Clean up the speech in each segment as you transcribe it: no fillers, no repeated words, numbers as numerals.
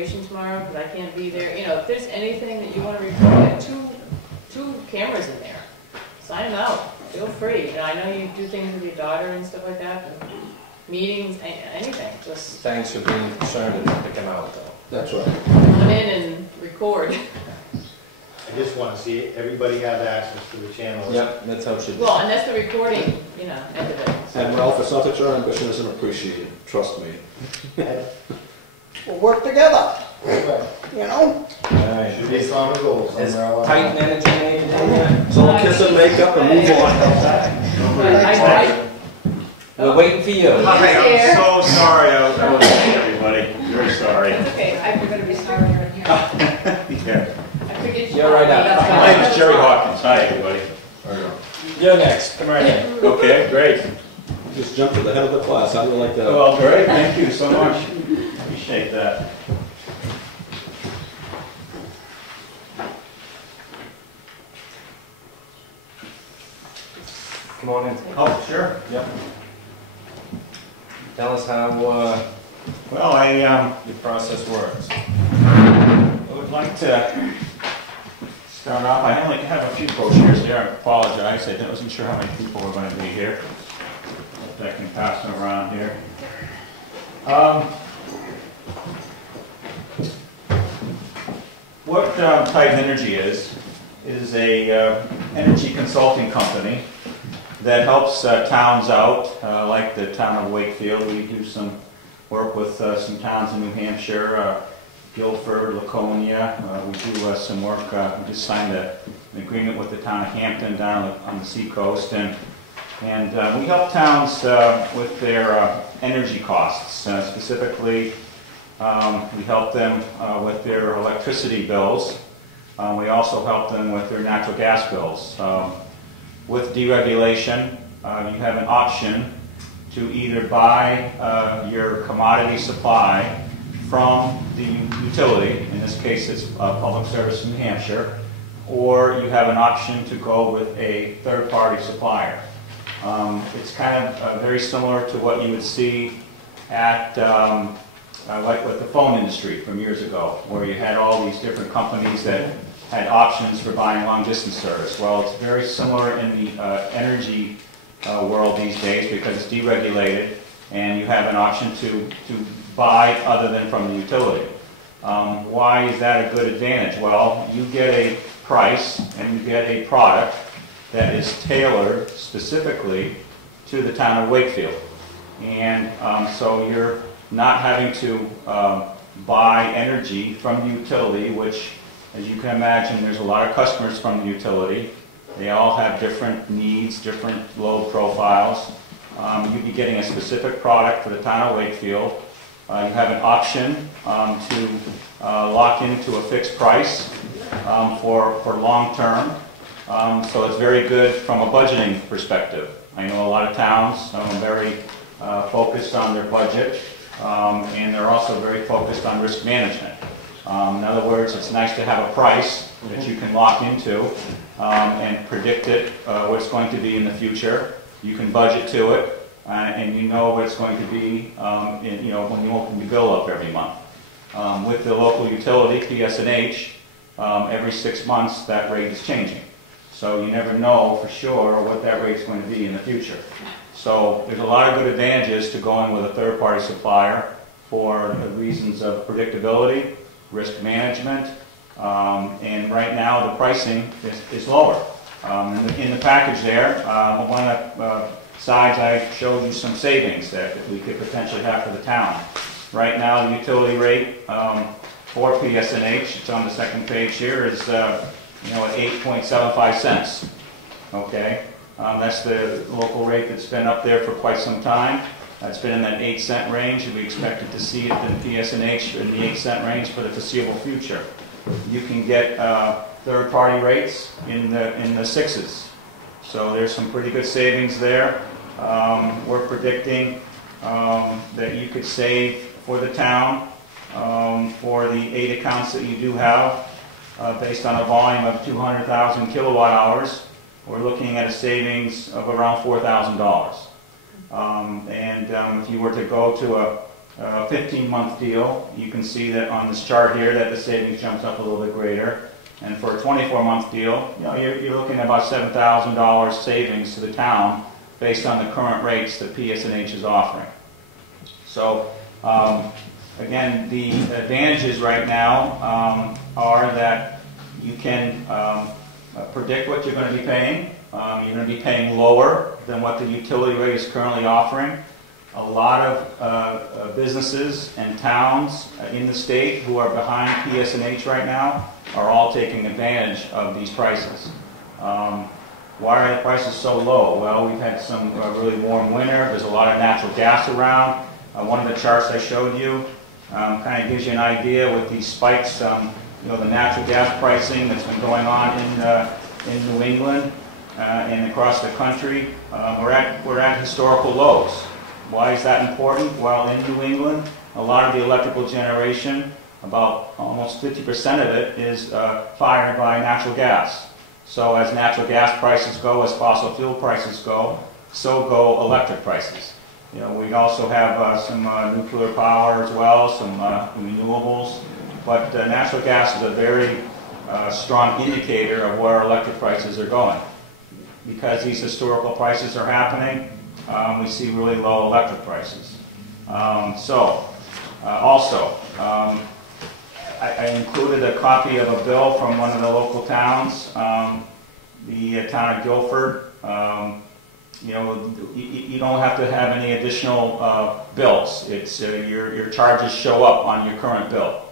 evacuation tomorrow because I can't be there. You know, if there's anything that you want to report, I have two cameras in there. Sign them out. Feel free. And I know you do things with your daughter and stuff like that, and meetings, anything. Just thanks for being concerned and not picking out, though. That's right. come in and record. I just want to see everybody have access to the channel. Yep, that's how it should be. Well, and that's the recording, you know, end of it. And Ralph, it's not that your ambition isn't appreciated, trust me. We'll work together, you know? Alright. Should be a common goal Is somewhere along. Titan Energy made it in yet? So kiss and make up and move on. We're waiting for you. Hi, I'm so sorry. I was late, everybody. Very sorry. Okay, I forgot to restart right here. Yeah. I forget You're right up. My name is Jerry Hawkins. Hi, everybody. You're next. Come right in. Okay, great. Just jump to the head of the class, how do you like that? Well, great. Thank you so much. Appreciate that. Come on in. Oh, sure. Yep. Tell us how Well, your process works. I would like to start off. I only have a few brochures here. I apologize. I wasn't sure how many people were going to be here. If I can pass them around here. What Titan Energy is a energy consulting company that helps towns out, like the town of Wakefield. We do some work with some towns in New Hampshire, Guilford, Laconia. We do some work. We just signed an agreement with the town of Hampton down on the seacoast, and we help towns with their energy costs. Specifically, we help them with their electricity bills. We also help them with their natural gas bills. With deregulation, you have an option to either buy your commodity supply from the utility, in this case it's Public Service in New Hampshire, or you have an option to go with a third-party supplier. It's kind of very similar to what you would see at like with the phone industry from years ago, where you had all these different companies that had options for buying long-distance service. Well, it's very similar in the energy world these days because it's deregulated, and you have an option to buy other than from the utility. Why is that a good advantage? Well, you get a price and you get a product that is tailored specifically to the town of Wakefield. And so you're not having to buy energy from the utility, which, as you can imagine, there's a lot of customers from the utility. They all have different needs, different load profiles. You'd be getting a specific product for the town of Wakefield. You have an option to lock into a fixed price for long term. So it's very good from a budgeting perspective. I know a lot of towns are very focused on their budget, and they're also very focused on risk management. In other words, it's nice to have a price that you can lock into and predict it, what it's going to be in the future. You can budget to it, and you know what it's going to be when you open your bill up every month. With the local utility, PSNH, every 6 months that rate is changing. So you never know for sure what that rate is going to be in the future. So there's a lot of good advantages to going with a third-party supplier for the reasons of predictability, risk management, and right now the pricing is lower. In the package there, one of the sides I showed you some savings that we could potentially have for the town. Right now the utility rate for PSNH, it's on the second page here, is at 8.75 cents. Okay, that's the local rate that's been up there for quite some time. It's been in that 8-cent range, and we expected to see it in PSNH in the 8-cent range for the foreseeable future. You can get third-party rates in the 6s. So there's some pretty good savings there. We're predicting that you could save for the town for the 8 accounts that you do have, based on a volume of 200,000 kilowatt hours. We're looking at a savings of around $4,000. If you were to go to 15-month deal, you can see that on this chart here that the savings jumps up a little bit greater. And for a 24-month deal, you know, you're looking at about $7,000 savings to the town based on the current rates that PSNH is offering. So, again, the advantages right now are that you can predict what you're going to be paying. You're going to be paying lower than what the utility rate is currently offering. A lot of businesses and towns in the state who are behind PSNH right now are all taking advantage of these prices. Why are the prices so low? Well, we've had some really warm winter. There's a lot of natural gas around. One of the charts I showed you kind of gives you an idea with these spikes, you know, the natural gas pricing that's been going on in New England and across the country. We're at historical lows. Why is that important? Well, in New England, a lot of the electrical generation, about almost 50% of it, is fired by natural gas. So as natural gas prices go, as fossil fuel prices go, so go electric prices. You know, we also have some nuclear power as well, some renewables, but natural gas is a very strong indicator of where electric prices are going. Because these historical prices are happening, we see really low electric prices. I included a copy of a bill from one of the local towns, the town of Guilford. You know, you don't have to have any additional bills. It's your charges show up on your current bill.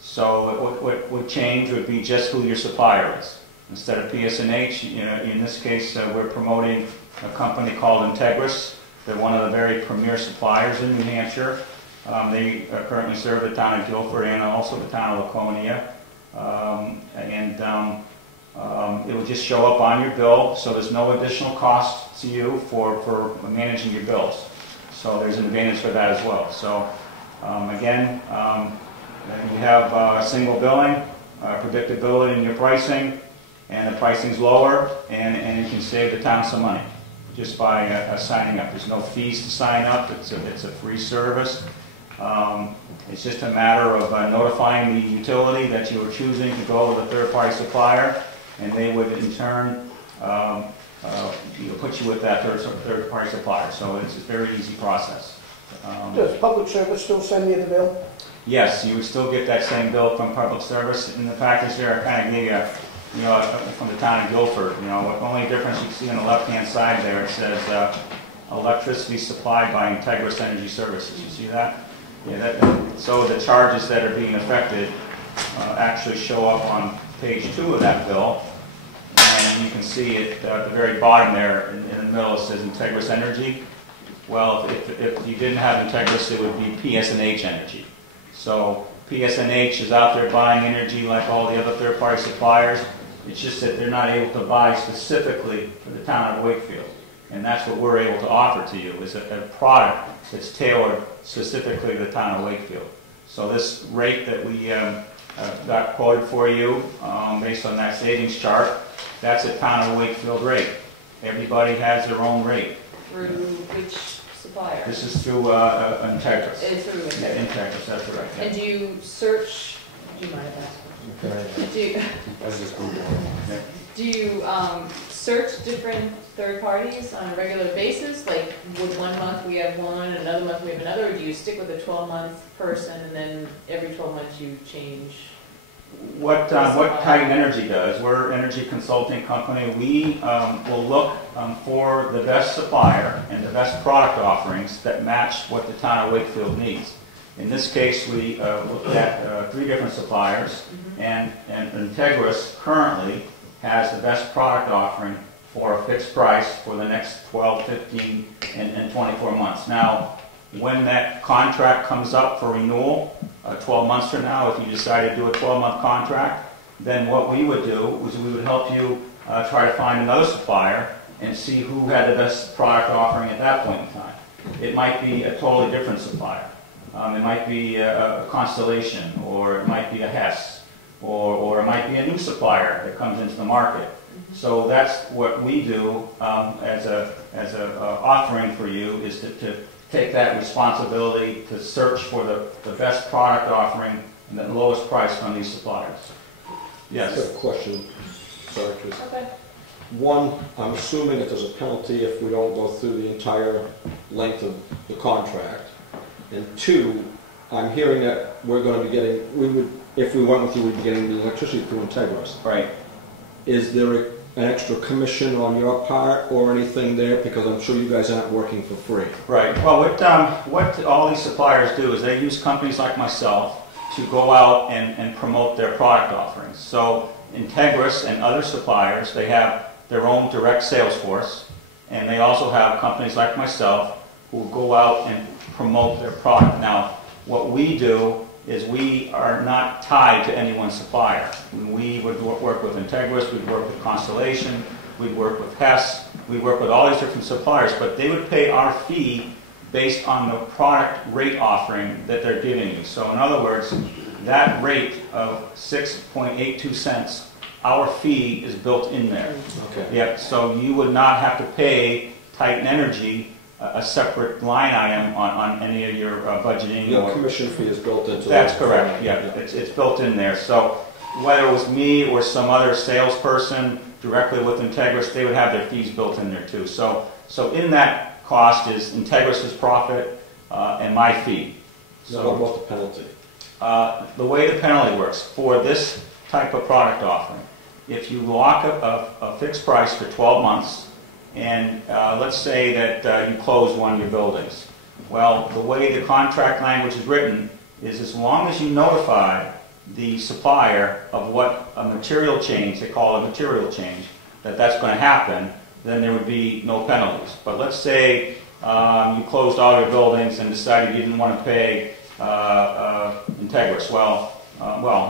So what would change would be just who your supplier is. Instead of PSNH, you know, in this case, we're promoting a company called Integris. They're one of the very premier suppliers in New Hampshire. They currently serve the town of Guilford and also the town of Laconia. It will just show up on your bill, so there's no additional cost to you for managing your bills. So there's an advantage for that as well. So again, you have single billing, predictability in your pricing, and the pricing's lower, and you can save the town some money just by signing up. There's no fees to sign up. It's a free service. It's just a matter of notifying the utility that you are choosing to go with a third-party supplier, and they would in turn put you with that third-party supplier. So it's a very easy process. Does public service still send you the bill? Yes, you would still get that same bill from public service. In the package there, I kind of gave you, from the town of Guilford. You know, the only difference you see on the left-hand side there, it says electricity supplied by Integris Energy Services. You see that? Yeah. So the charges that are being affected actually show up on page 2 of that bill, and you can see it at the very bottom there in the middle. It says Integris Energy. Well, if you didn't have Integris, it would be PSNH Energy. So PSNH is out there buying energy like all the other third-party suppliers. It's just that they're not able to buy specifically for the town of Wakefield. And that's what we're able to offer to you, is a product that's tailored specifically to the town of Wakefield. So this rate that we got quoted for you based on that savings chart, that's a town of Wakefield rate. Everybody has their own rate. Through which supplier? This is through Integris. It's through Integris. Yeah, Integris, that's right. Yeah. And do you search, do you mind if I ask? Do you search different third parties on a regular basis? Like, would one month we have one, another month we have another, or do you stick with a 12-month person and then every 12 months you change? What Titan Energy does, we're an energy consulting company. We will look for the best supplier and the best product offerings that match what the town of Wakefield needs. In this case, we looked at 3 different suppliers, and Integris currently has the best product offering for a fixed price for the next 12, 15, and 24 months. Now, when that contract comes up for renewal, 12 months from now, if you decide to do a 12-month contract, then what we would do is we would help you try to find another supplier and see who had the best product offering at that point in time. It might be a totally different supplier. It might be a Constellation, or it might be a Hess, or it might be a new supplier that comes into the market. So that's what we do as a offering for you, is to take that responsibility to search for the best product offering and the lowest price from these suppliers. I Yes. have a question. Sorry, Chris. Okay. One, I'm assuming that there's a penalty if we don't go through the entire length of the contract. And two, I'm hearing that we're going to be getting, if we went with you, we'd be getting the electricity through Integris. Right. Is there an extra commission on your part or anything there? Because I'm sure you guys aren't working for free. Right. Well, what all these suppliers do is they use companies like myself to go out and promote their product offerings. So Integris and other suppliers, they have their own direct sales force, and they also have companies like myself who go out and promote their product. Now, what we do is we are not tied to any one supplier. We would work with Integris, we'd work with Constellation, we'd work with Hess, we'd work with all these different suppliers, but they would pay our fee based on the product rate offering that they're giving you. So in other words, that rate of 6.82 cents, our fee is built in there. Okay. Yep, so you would not have to pay Titan Energy a separate line item on any of your budgeting. Your commission fee is built into That's that. correct, yeah, it's built in there. So whether it was me or some other salesperson directly with Integris, they would have their fees built in there too. So in that cost is Integris' profit and my fee. So what about the penalty? The way the penalty works, for this type of product offering, if you lock a fixed price for 12 months, and let's say that you close one of your buildings. Well, the way the contract language is written is as long as you notify the supplier of what a material change, they call it a material change, that's going to happen, then there would be no penalties. But let's say you closed all your buildings and decided you didn't want to pay Integris. Well,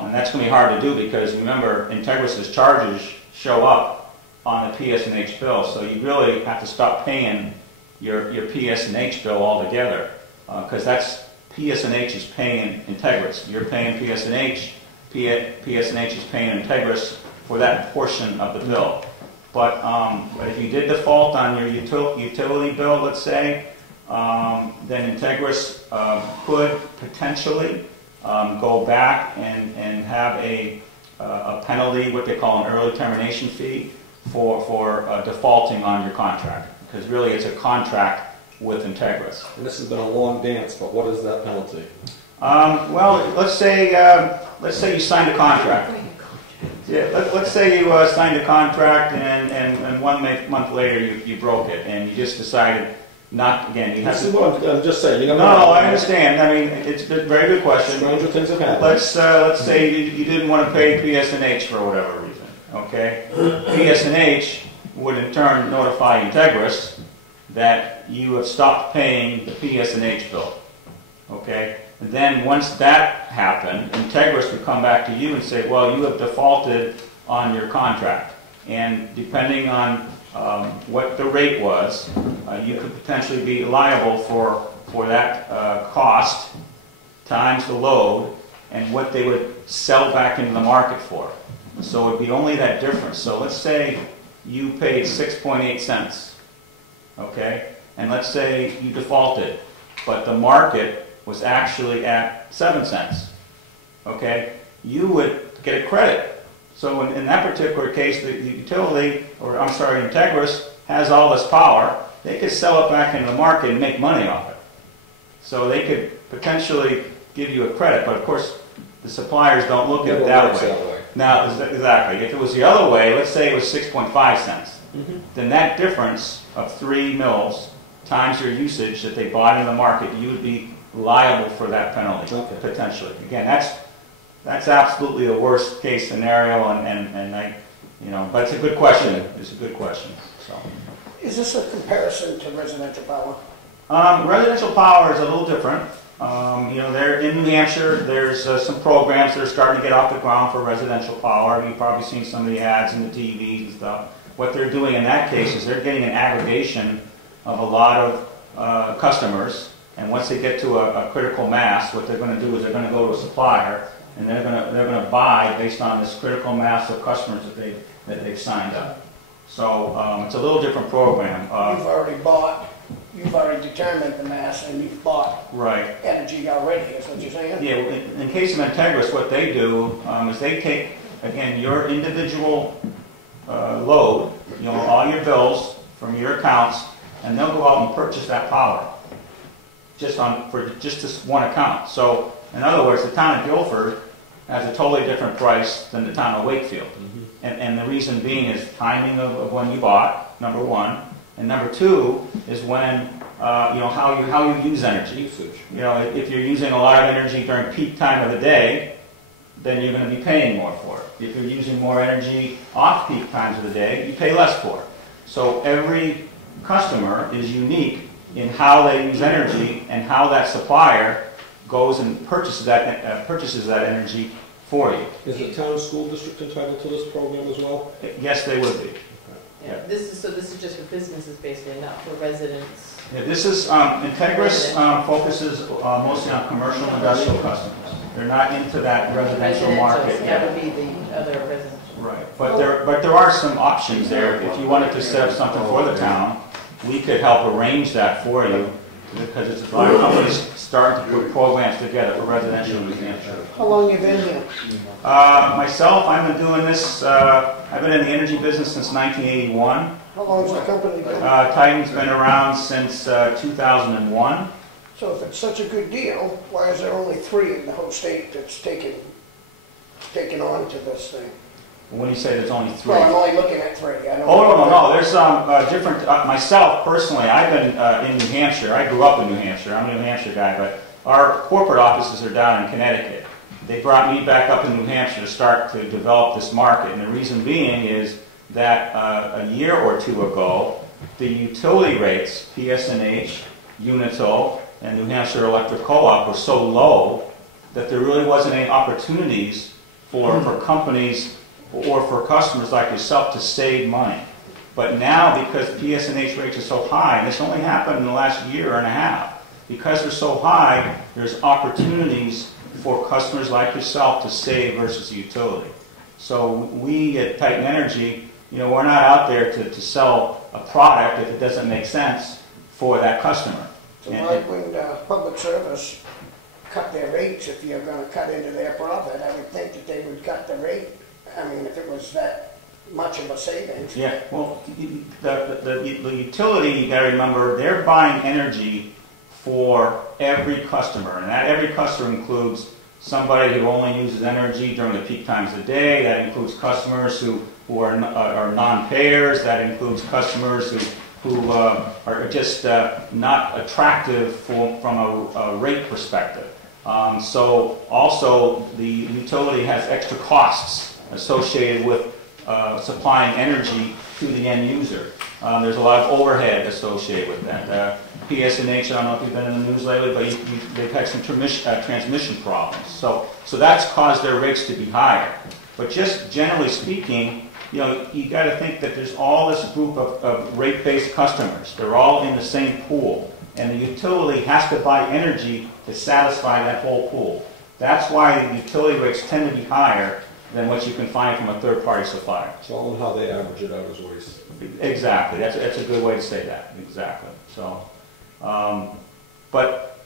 and that's going to be hard to do because remember, Integris' charges show up on the PS&H bill, so you really have to stop paying your PS&H bill altogether, because that's PS&H is paying Integris. You're paying PS&H, PS&H is paying Integris for that portion of the bill. But if you did default on your utility bill, let's say, then Integris could potentially go back and have a penalty, what they call an early termination fee, for defaulting on your contract, because really it's a contract with Integris. And this has been a long dance, but what is that penalty? Well, let's say you signed a contract. Yeah, let's say you signed a contract and 1 month later you broke it and you just decided not, again, you have This to... is what I'm just saying. You No, I understand. I mean, it's a very good question. Stranger things have happened. Let's say you didn't want to pay PS&H for whatever reason, okay? PS&H would in turn notify Integris that you have stopped paying the PS&H bill, okay? And then once that happened, Integris would come back to you and say, well, you have defaulted on your contract. And depending on what the rate was, you could potentially be liable for that cost times the load and what they would sell back into the market for. So it would be only that difference. So let's say you paid 6.8 cents, okay? And let's say you defaulted, but the market was actually at 7 cents, okay? You would get a credit. So in that particular case, the utility, or I'm sorry, Integris has all this power. They could sell it back into the market and make money off it. So they could potentially give you a credit, but of course the suppliers don't look at it that way. Now, exactly. If it was the other way, let's say it was 6.5 cents, then that difference of 3 mils times your usage that they bought in the market, you would be liable for that penalty, potentially. Again, that's absolutely the worst case scenario, and I, but it's a good question. It's a good question. So, Is this a comparison to residential power? residential power is a little different. There in New Hampshire, there's some programs that are starting to get off the ground for residential power. You've probably seen some of the ads in the TV and stuff. What they're doing in that case is they're getting an aggregation of a lot of customers, and once they get to a critical mass, what they're going to do is they're going to go to a supplier, and they're going to buy based on this critical mass of customers that they've signed up. So it's a little different program. You've already bought you've already determined the mass and you've bought Right. energy already, is what you're saying? Yeah, in case of Integris, what they do is they take, again, your individual load, all your bills from your accounts, and they'll go out and purchase that power for just this one account. So, in other words, the town of Guilford has a totally different price than the town of Wakefield. And the reason being is timing of when you bought, number one, and number two is when how you use energy. Usage. If you're using a lot of energy during peak time of the day, then you're going to be paying more for it. If you're using more energy off peak times of the day, you pay less for it. So every customer is unique in how they use energy and how that supplier goes and purchases that energy for you. Is the town school district entitled to this program as well? Yes, they would be. Yeah, this is just for businesses basically, not for residents. Yeah, this is, Integris focuses mostly on commercial and industrial customers. They're not into that residential market. That would be the other residential. Right, but there are some options there. If you wanted to set up something for the town, we could help arrange that for you, because it's a lot of companies starting to put programs together for residential in New Hampshire. How long you been here? Myself, I've been doing this, I've been in the energy business since 1981. How long's the company been? Titan's been around since 2001. So if it's such a good deal, why is there only 3 in the whole state that's taken on to this thing? When you say there's only 3. Well, I'm only looking at 3. I don't Oh, no. There's different, myself personally, I've been in New Hampshire. I grew up in New Hampshire. I'm a New Hampshire guy, but our corporate offices are down in Connecticut. They brought me back up in New Hampshire to start to develop this market. And the reason being is that a year or two ago, the utility rates, PSNH, Unitil, and New Hampshire Electric Co-op were so low that there really wasn't any opportunities for companies or for customers like yourself to save money. But now, because PSNH rates are so high, and this only happened in the last year and a half, because they're so high, there's opportunities for customers like yourself to save versus the utility. So we at Titan Energy, we're not out there to sell a product if it doesn't make sense for that customer. So why wouldn't public service cut their rates if you're going to cut into their profit? I would think that they would cut the rate. I mean, if it was that much of a savings. Yeah, well, the utility, you got to remember, they're buying energy for every customer, and that every customer includes somebody who only uses energy during the peak times of the day. That includes customers who are non-payers. That includes customers who are just not attractive from a rate perspective. So also the utility has extra costs associated with supplying energy to the end user. There's a lot of overhead associated with that. PSNH, I don't know if you've been in the news lately, but they've had some transmission problems. So that's caused their rates to be higher. But just generally speaking, you got to think that there's all this group of rate-based customers. They're all in the same pool. And the utility has to buy energy to satisfy that whole pool. That's why the utility rates tend to be higher than what you can find from a third-party supplier. It's all in how they average it out as always. Exactly. That's a good way to say that. Exactly. So, but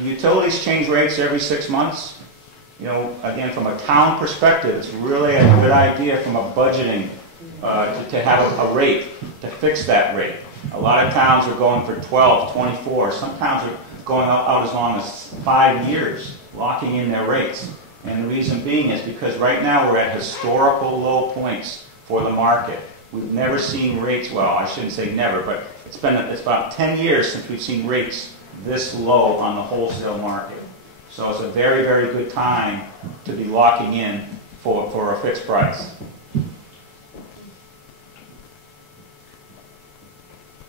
utilities change rates every 6 months. Again, from a town perspective, it's really a good idea from a budgeting to have a rate, to fix that rate. A lot of towns are going for 12, 24. Some towns are going out as long as 5 years, locking in their rates. And the reason being is because right now we're at historical low points for the market. We've never seen rates, well, I shouldn't say never, but it's about 10 years since we've seen rates this low on the wholesale market. So it's a very, very good time to be locking in for a fixed price.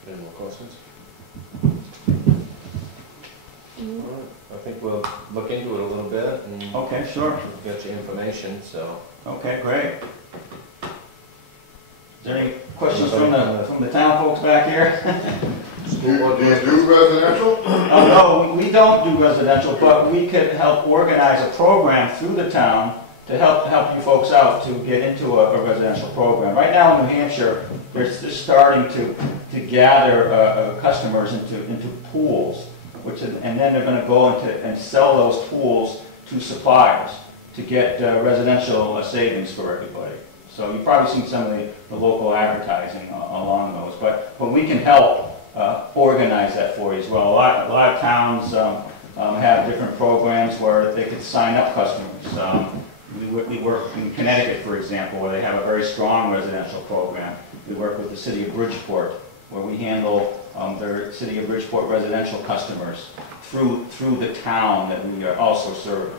Any more questions? All right. I think we'll look into it a little bit and Okay, sure. get you information, so. Okay, great. Is there any questions from the town folks back here? Do you do residential? No, we don't do residential, but we could help organize a program through the town to help you folks out to get into a residential program. Right now in New Hampshire, they're just starting to gather customers into pools, and then they're going to go into and sell those pools to suppliers to get residential savings for everybody. So you've probably seen some of the local advertising along those, but we can help organize that for you as well. A lot of towns have different programs where they could sign up customers. We work in Connecticut, for example, where they have a very strong residential program. We work with the city of Bridgeport, where we handle their city of Bridgeport residential customers through the town that we are also serving.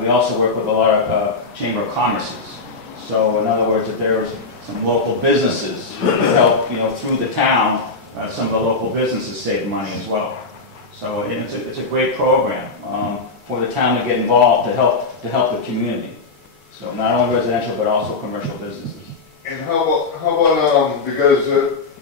We also work with a lot of chamber of commerces. So in other words, if there's some local businesses that help, through the town, some of the local businesses save money as well. So it's a great program for the town to get involved to help the community. So not only residential but also commercial businesses. And how about because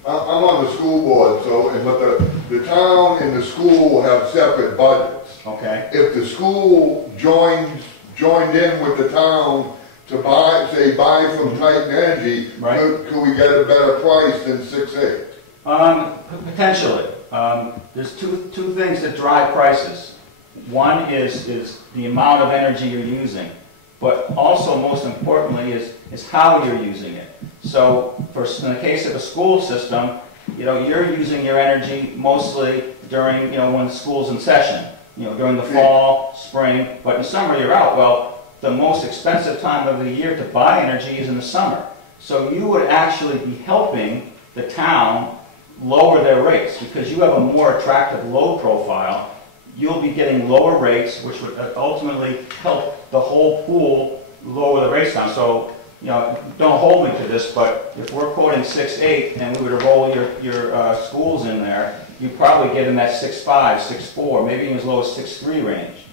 I'm on the school board, but the town and the school have separate budgets. Okay. If the school joined in with the town to buy from Titan Energy, right, could we get a better price than 6.8? Potentially. There's two things that drive prices. One is the amount of energy you're using, but also most importantly is how you're using it. So in the case of a school system, you're using your energy mostly during, when school's in session, during the fall, spring, but in summer you're out. Well, the most expensive time of the year to buy energy is in the summer. So you would actually be helping the town lower their rates because you have a more attractive load profile. You'll be getting lower rates, which would ultimately help the whole pool lower the rates down. So, don't hold me to this, but if we're quoting 6.8 and we were to roll your schools in there, you probably get in that 6.5, 6.4, maybe even as low as 6.3 range.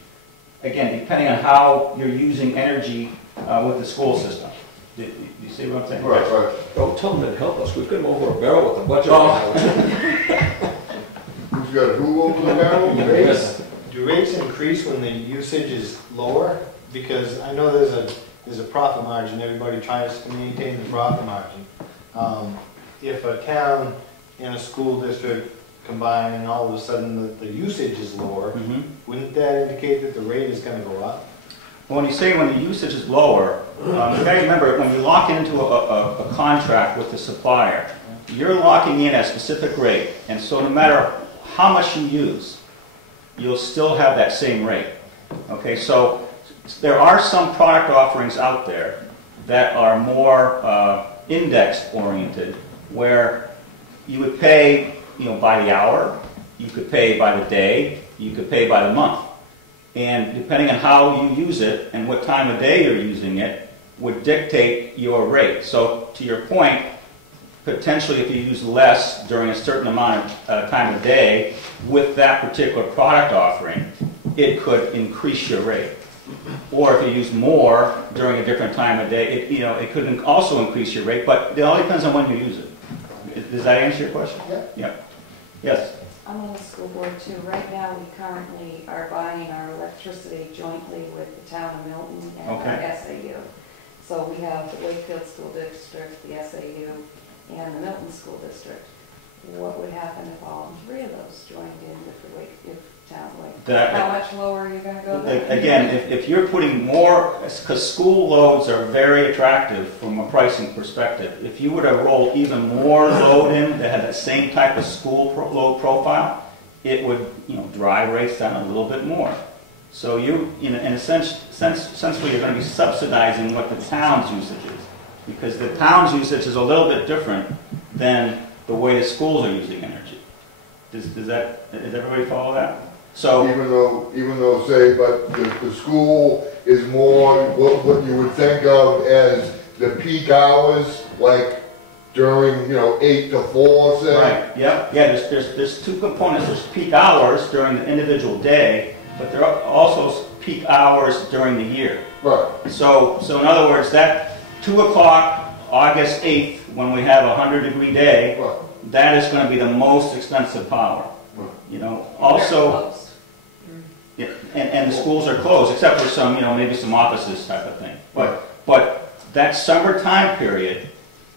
Again, depending on how you're using energy with the school system. Do you see what I'm saying? Right. Don't tell them to help us. We've got them over a barrel with the budget. Who's got who over the barrel? Do rates increase when the usage is lower? Because I know there's a profit margin. Everybody tries to maintain the profit margin. If a town and a school district combine and all of a sudden the usage is lower, wouldn't that indicate that the rate is going to go up? Well, when you say when the usage is lower, you got to remember when you lock into a contract with the supplier, you're locking in a specific rate, and so no matter how much you use, you'll still have that same rate. Okay, so there are some product offerings out there that are more index-oriented, where you would pay, by the hour, you could pay by the day, you could pay by the month. And depending on how you use it and what time of day you're using it would dictate your rate. So to your point, potentially if you use less during a certain amount of time of day with that particular product offering, it could increase your rate. Or if you use more during a different time of day, it could also increase your rate, but it all depends on when you use it. Does that answer your question? Yeah. Yes? I'm on the school board too. Right now, we currently are buying our electricity jointly with the town of Milton and our SAU. So we have the Wakefield School District, the SAU, and the Milton School District. What would happen if all three of those joined in with the town Wakefield? How much lower are you going to go there? Again, if you're putting more, because school loads are very attractive from a pricing perspective. If you were to roll even more load in that had that same type of school load profile, it would drive rates down a little bit more. So you, in a sense, essentially you're going to be subsidizing what the town's usage is, because the town's usage is a little bit different than the way the schools are using energy. Does everybody follow that? So even though say, but the school is more what you would think of as the peak hours, like during 8 to 4, say. Right. Yeah. There's two components. There's peak hours during the individual day, but there are also peak hours during the year. Right. So in other words, that 2 o'clock, August 8th, when we have a 100-degree day, right, that is going to be the most expensive power. Right. Also. Yeah, and the schools are closed, except for some, maybe some offices type of thing. But that summer time period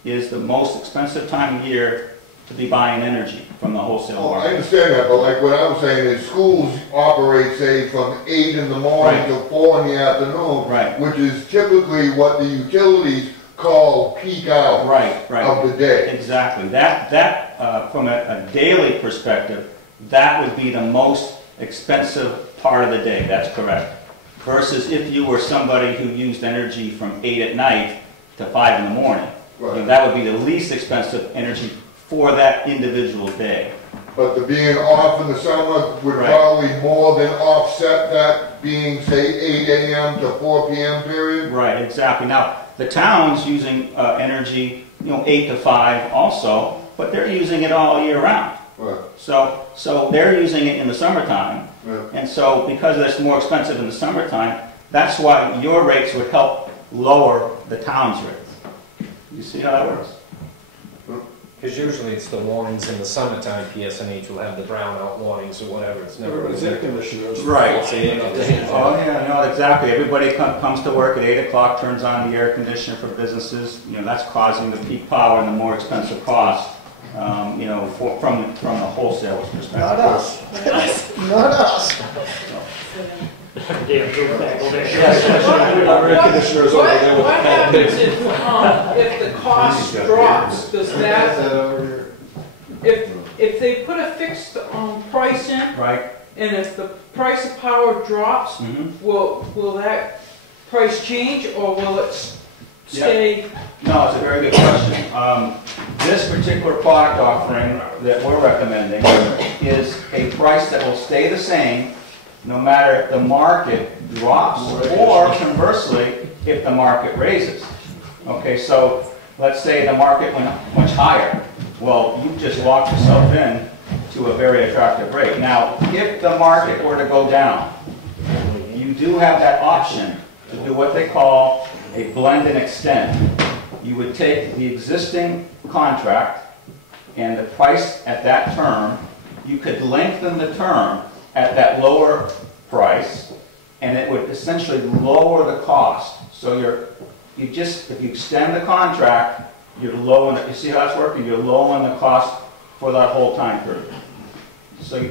is the most expensive time of year to be buying energy from the wholesale Oh, I market. understand that, but like what I'm saying is schools operate, say, from 8 in the morning Right. till 4 in the afternoon. Right. Which is typically what the utilities call peak hours. Right, right. Of the day. Exactly. That from a daily perspective, that would be the most expensive part of the day. That's correct. Versus if you were somebody who used energy from 8 at night to 5 in the morning. Right. You know, that would be the least expensive energy for that individual day. But the being off in the summer would Right. probably more than offset that being, say, 8 a.m. to 4 p.m. period? Right, exactly. Now, the town's using energy, 8 to 5 also, but they're using it all year round. Right. So they're using it in the summertime. Yeah. And so because it's more expensive in the summertime, that's why your rates would help lower the town's rates. You see how that works? Because usually it's the warnings in the summertime, PSNH will have the brownout warnings or whatever, it's never. Everybody's air conditioners. Right. It's the end of the day. Oh, yeah, no, exactly. Everybody comes to work at 8 o'clock, turns on the air conditioner for businesses. That's causing the peak power and the more expensive cost, from the wholesaler's perspective. Not us. Not us. Our air conditioners over there with the What fan. happens if the cost drops, does that, if they put a fixed price in, Right? and if the price of power drops, Mhm. will that price change, or will it stay? No, it's a very good question. This particular product offering that we're recommending is a price that will stay the same no matter if the market drops or conversely, if the market raises. Okay, so let's say the market went much higher. Well, you just locked yourself in to a very attractive rate. Now, if the market were to go down, you do have that option to do what they call a blend and extend. You would take the existing contract and the price at that term, you could lengthen the term at that lower price, and it would essentially lower the cost. So if you extend the contract, you're lowering it. You see how it's working? You're lowering the cost for that whole time period.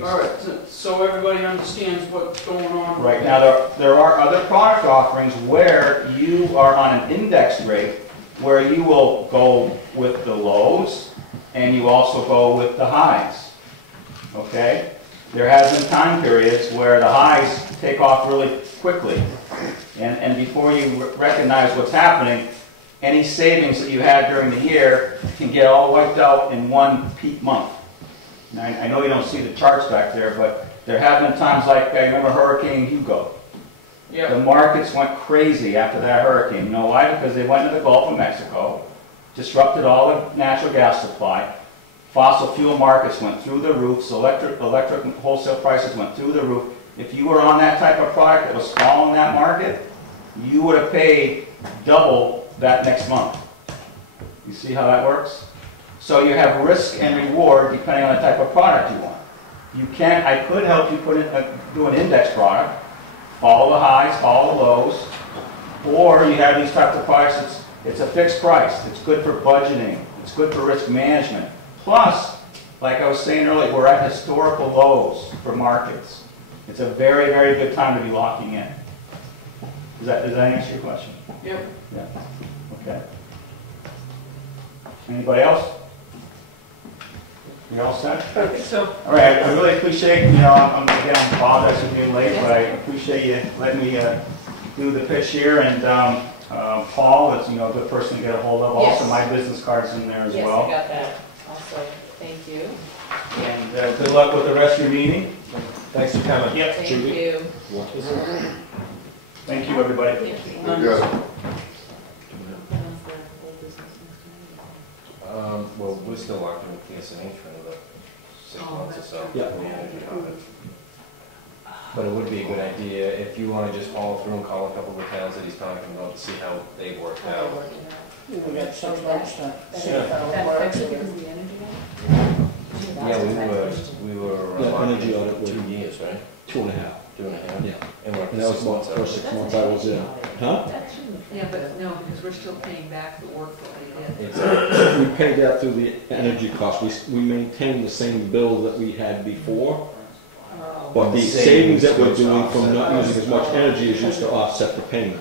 All right, so everybody understands what's going on. Right now, there are other product offerings where you are on an indexed rate, where you will go with the lows, and you also go with the highs. Okay? There has been time periods where the highs take off really quickly, and before you recognize what's happening, any savings that you had during the year can get all wiped out in one peak month. Now, I know you don't see the charts back there, but there have been times like, I remember Hurricane Hugo. Yeah. The markets went crazy after that hurricane. You know why? Because they went to the Gulf of Mexico, disrupted all the natural gas supply, fossil fuel markets went through the roof, so electric wholesale prices went through the roof. If you were on that type of product that was following that market, you would have paid double that next month. You see how that works? So you have risk and reward depending on the type of product you want. I could help you do an index product, follow the highs, follow the lows, or you have these types of products, it's a fixed price. It's good for budgeting. It's good for risk management. Plus, like I was saying earlier, we're at historical lows for markets. It's a very, very good time to be locking in. Does that answer your question? Yep. Yeah. Okay. Anybody else? You all set? I think so. All right. I really appreciate, I'm apologize for being late, but I appreciate you letting me do the pitch here. And Paul is, a good person to get a hold of. Yes. Also, my business card's in there as Yes, well. I got that also. Thank you. And good luck with the rest of your meeting. Thanks for coming. Yep. Thank Judy? you. Thank you, everybody. Good. Well, we're still locked in with PSNH for another 6 months or so. Yeah. for the energy audit. But it would be a good idea if you want to just follow through and call a couple of the towns that he's talking about to see how they've worked out. We got 6 months to see Yeah. how it That's works. actually because of the energy audit? Yeah, we were Yeah, energy audit 2 years, right? 2.5. doing it, yeah. Yeah. And we're And that was about the first 6 months I was in. Huh? Yeah, but no, because we're still paying back the work that we did. Exactly. We paid that through the energy cost. We maintained the same bill that we had before, but the savings that we're doing from not using as much energy is used to offset the payment.